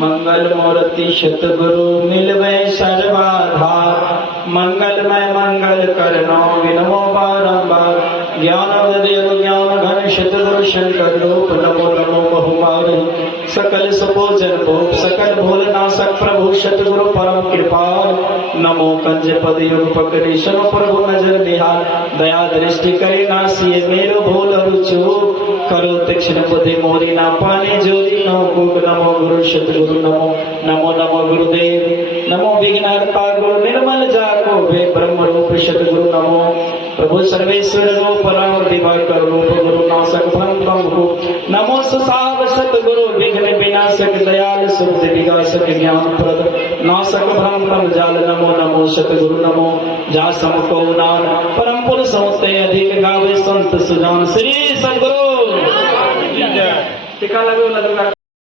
मंगल मूर्ति सतगुरु मिलवे सर्वाधार मंगलमय मंगल करनो विनमो बारंबार ज्ञान देव ज्ञान घन सतगुरु शंकर रूप नमो नमो बहुबार सकल सुभोजन भोग सकल भोलनाशक प्रभु सतगुरु परम कृपाल नमो कंज पद योग पकड़े शनो प्रभु नजर निहाल दया दृष्टि करे नासिए मेरो भोल रुचु करो तीक्ष्ण बुद्धि मोरी ना पाने जोरी नमो गुरु नमो गुरु सतगुरु नमो नमो नमो गुरुदेव नमो विघ्नहर्ता गुरु निर्मल जाको वे ब्रह्म रूप सतगुरु नमो प्रभु सर्वेश्वर रूप राम दिवाकर रूप गुरु नाशक भंगम को नमो सुसाव सतगुरु विघ्न विनाशक दयाल सुरति विगासक ज्ञान प्रद नाशक भंगम जाल नमो नमो सतगुरु नमो जा सम को नाम परम पुरुष होते अधिक गावे संत सुजान श्री सतगुरु टीका लगे